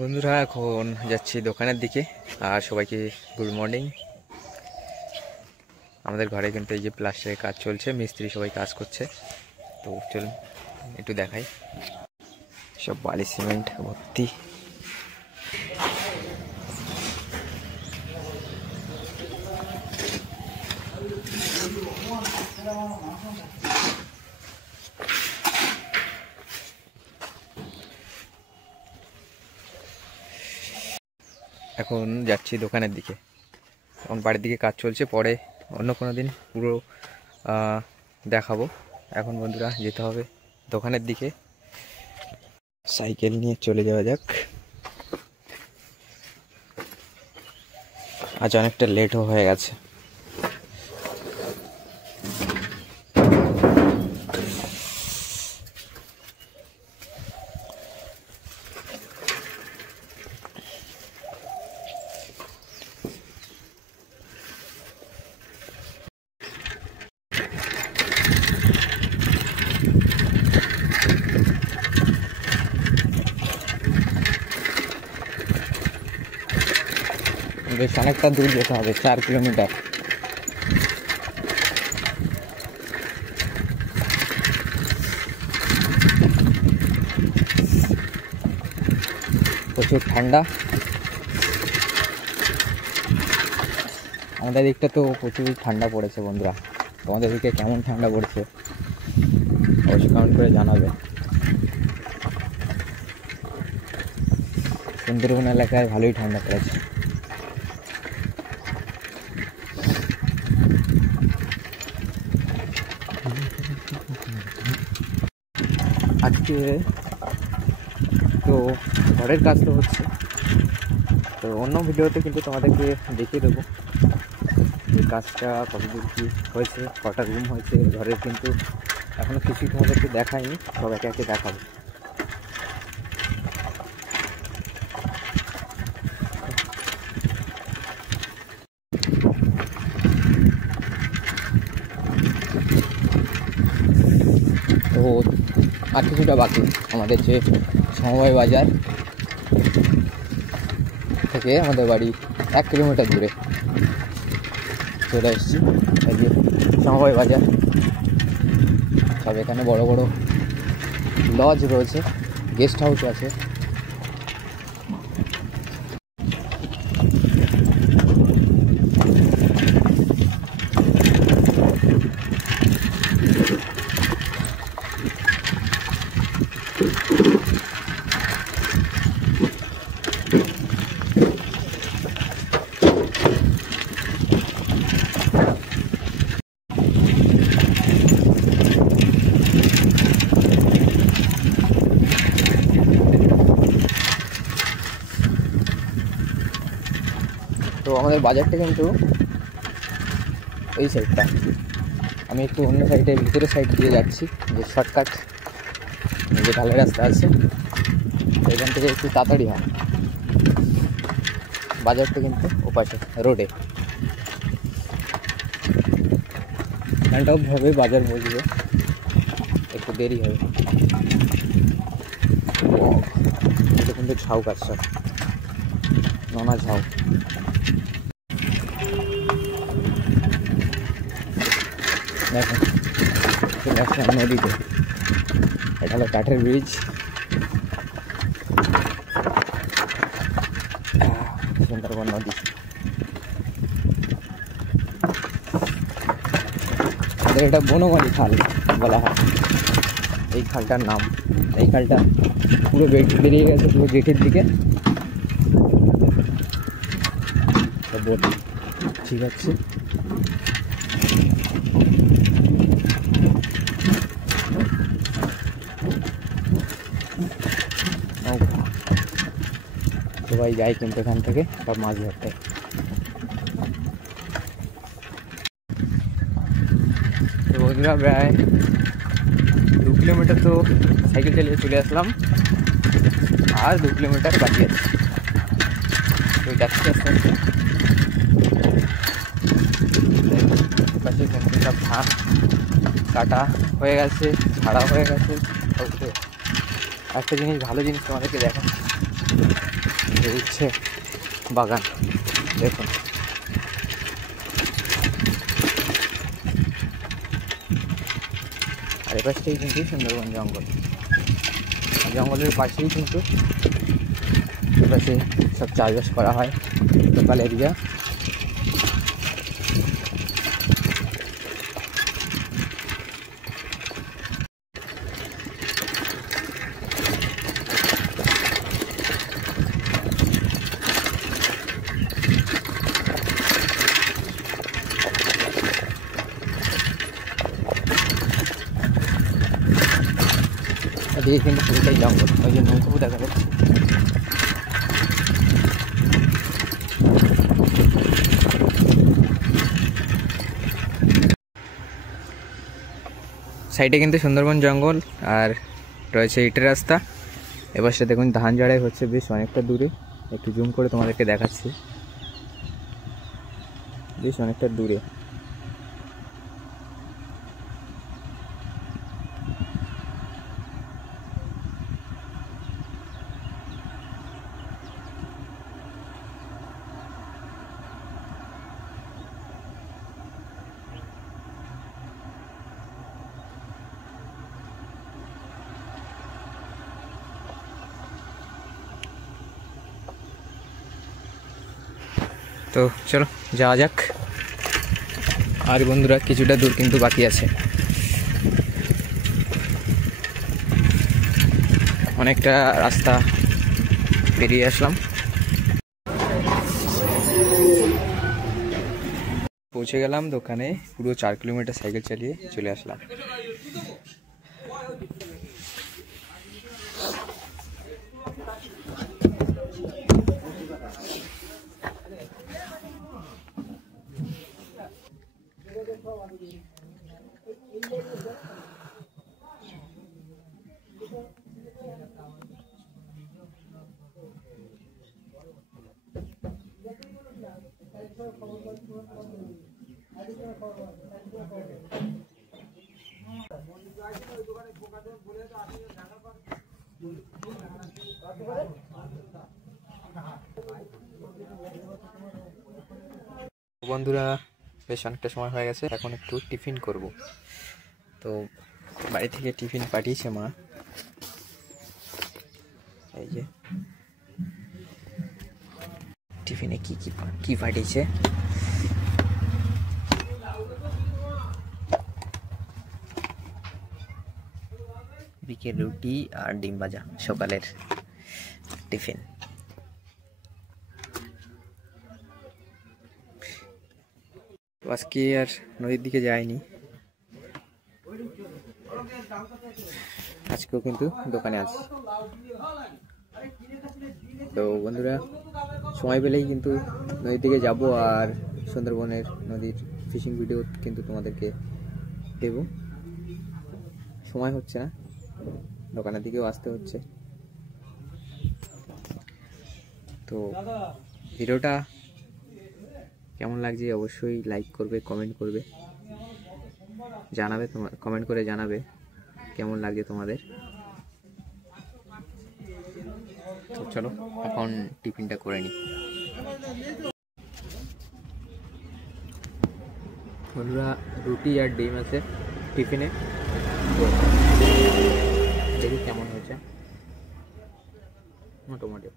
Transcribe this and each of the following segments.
বন্ধুরা এখন যাচ্ছি দোকানের দিকে। আর সবাইকে গুড মর্নিং। আমাদের ঘরে কিন্তু এই যে প্লাস্টারের কাজ চলছে, মিস্ত্রি সবাই কাজ করছে। তো চলুন একটু দেখাই। সব বালি সিমেন্ট ভর্তি। এখন যাচ্ছি দোকানের দিকে, এখন বাড়ির দিকে কাজ চলছে, পরে অন্য কোনো দিন পুরো দেখাবো। এখন বন্ধুরা যেতে হবে দোকানের দিকে, সাইকেল নিয়ে চলে যাওয়া যাক। আজ অনেকটা লেটও হয়ে গেছে। বেশ অনেকটা দূর যেতে হবে, 4 কিলোমিটার। প্রচুর ঠান্ডা আমাদের দিকটা, তো প্রচুর ঠান্ডা পড়েছে বন্ধুরা। তোমাদের দিকে কেমন ঠান্ডা পড়েছে অবশ্যই কমেন্ট করে জানাবে। সুন্দরবন এলাকায় ভালোই ঠান্ডা পড়েছে। আজকে তো ঘরের কাজ তো হচ্ছে, তো অন্য ভিডিওতে কিন্তু তোমাদেরকে দেখিয়ে দেবো এই কাজটা কতদূর কী হয়েছে, কটা রুম হয়েছে ঘরের, কিন্তু এখনও কিছুই তোমাদেরকে দেখাইনি, সব একে একে দেখাবো। তো আর কিছুটা বাকি, আমাদের যে সমবায় বাজার থেকে আমাদের বাড়ি 1 কিলোমিটার দূরে চলে এসেছি। এই যে সমবায় বাজার, সব এখানে বড় বড় লজ রয়েছে, গেস্ট হাউস আছে। তো আমাদের বাজারটা কিন্তু এই সাইডটা, আমি একটু অন্য সাইডে ভিতরের সাইড দিয়ে যাচ্ছি, যে শর্টকাট যে ঢালাই রাস্তা আছে, এখান থেকে একটু তাড়াতাড়ি হয়। বাজারটা কিন্তু ওপাশে রোডে, এখানটাও ভাবে বাজার বসবে, একটু দেরি হবে। এটা কিন্তু ঝাউ গাছ, সব নোনা ঝাউ। দেখুন চলে আসলাম নদীতে, এটা হলো কাঠের ব্রিজ। সুন্দরবন নদী, এটা বনমালী খাল বলা হয় এই খালটার নাম। এই খালটা পুরো বেরিয়ে গেছে পুরো গেটের দিকে। ঠিক আছে, সবাই যায় কিন্তু এখান থেকে সব মাছ ধরতে। তো বন্ধুরা প্রায় 2 কিলোমিটার তো সাইকেল চালিয়ে চলে আসলাম, আর 2 কিলোমিটার বাকি আছে। তো যাচ্ছি আস্তে আস্তে। পাশে কিন্তু সব ধান কাটা হয়ে গেছে, ঝাড়া হয়ে গেছে। একটা জিনিস, ভালো জিনিস তোমাদেরকে দেখা, হয়ে উঠছে বাগান, দেখুন। আর এপাশটাই কিন্তু সুন্দরবন জঙ্গল, জঙ্গলের পাশেই কিন্তু এপাশে সব চাষবাস করা হয়, লোকাল এরিয়া। এদিকে কিন্তু পুরোটাই জঙ্গল, ওই যে নৌকো দেখা যাচ্ছে। সাইডে কিন্তু সুন্দরবন জঙ্গল আর রয়েছে ইটের রাস্তা। এবার সে দেখুন ধান ঝাড়াই হচ্ছে বেশ অনেকটা দূরে, একটু জুম করে তোমাদেরকে দেখাচ্ছি, বেশ অনেকটা দূরে। তো চলো যাওয়া যাক। আর বন্ধুরা কিছুটা দূর কিন্তু বাকি আছে, অনেকটা রাস্তা পেরিয়ে আসলাম। পৌঁছে গেলাম দোকানে, পুরো 4 কিলোমিটার সাইকেল চালিয়ে চলে আসলাম। বন্ধুরা বেশ অনেকটা সময় হয়ে গেছে, এখন একটু টিফিন করব। তো বাড়ি থেকে টিফিন পাঠিয়েছে মা, এই যে টিফিনে কি পাঠিয়েছে। বিকেল রুটি আর ডিম ভাজা সকালের টিফিন। আজকে আর নদীর দিকে যাইনি, আজকেও কিন্তু দোকানে আছি। তো বন্ধুরা সময় পেলেই কিন্তু নদীর দিকে যাব, আর সুন্দরবনের নদীর ফিশিং ভিডিও কিন্তু তোমাদেরকে দেব। সময় হচ্ছে না, দোকানের দিকেও আসতে হচ্ছে। তো ভিডিওটা কেমন লাগছে অবশ্যই লাইক করবে, কমেন্ট করবে, জানাবে, কমেন্ট করে জানাবে কেমন লাগছে তোমাদের। তো চলো এখন টিফিনটা করে নিই। বন্ধুরা রুটি আর ডিম আছে টিফিনে, দেখি কেমন হয়েছে। মোটামুটি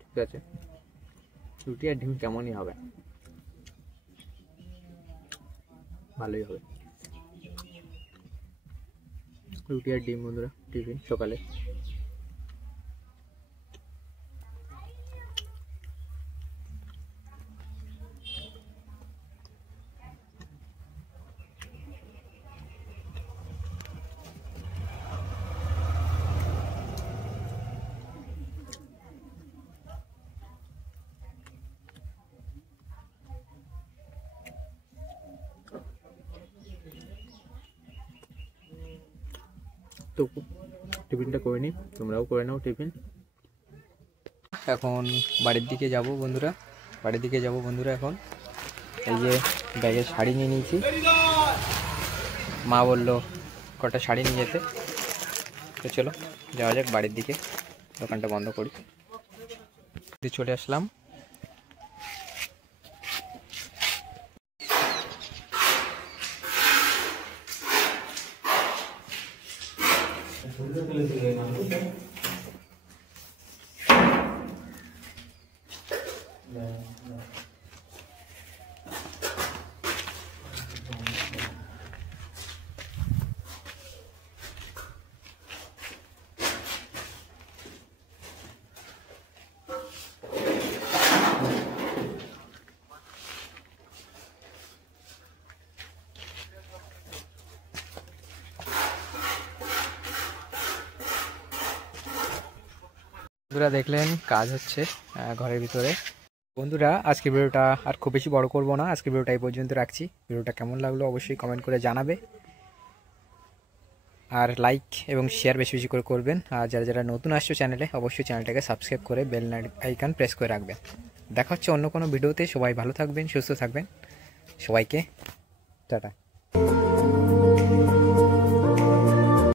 ঠিক আছে, রুটি আর ডিম কেমনই হবে, ভালোই হবে। রুটি আর ডিম বন্ধুরা টিফিন সকালে। তো টিফিনটা করে নিই, তোমরাও করে নাও টিফিন। এখন বাড়ির দিকে যাব বন্ধুরা, এখন এই যে ব্যাগে শাড়ি নিয়ে নিয়েছি, মা বললো কটা শাড়ি নিয়ে যেতে। তো চলো যাওয়া যাক বাড়ির দিকে, দোকানটা বন্ধ করি। চলে আসলাম। বন্ধুরা দেখলেন কাজ হচ্ছে ঘরের ভিতরে। বন্ধুরা আজকের ভিডিওটা আর খুব বেশি বড় করব না, আজকের ভিডিওটা এই পর্যন্ত রাখছি। ভিডিওটা কেমন লাগলো অবশ্যই কমেন্ট করে জানাবে, আর লাইক এবং শেয়ার বেশি বেশি করে করবেন। আর যারা যারা নতুন আসছো চ্যানেলে অবশ্যই চ্যানেলটাকে সাবস্ক্রাইব করে বেল আইকন প্রেস করে রাখবেন। দেখা হচ্ছে অন্য কোনো ভিডিওতে। সবাই ভালো থাকবেন, সুস্থ থাকবেন। সবাইকে টাটা।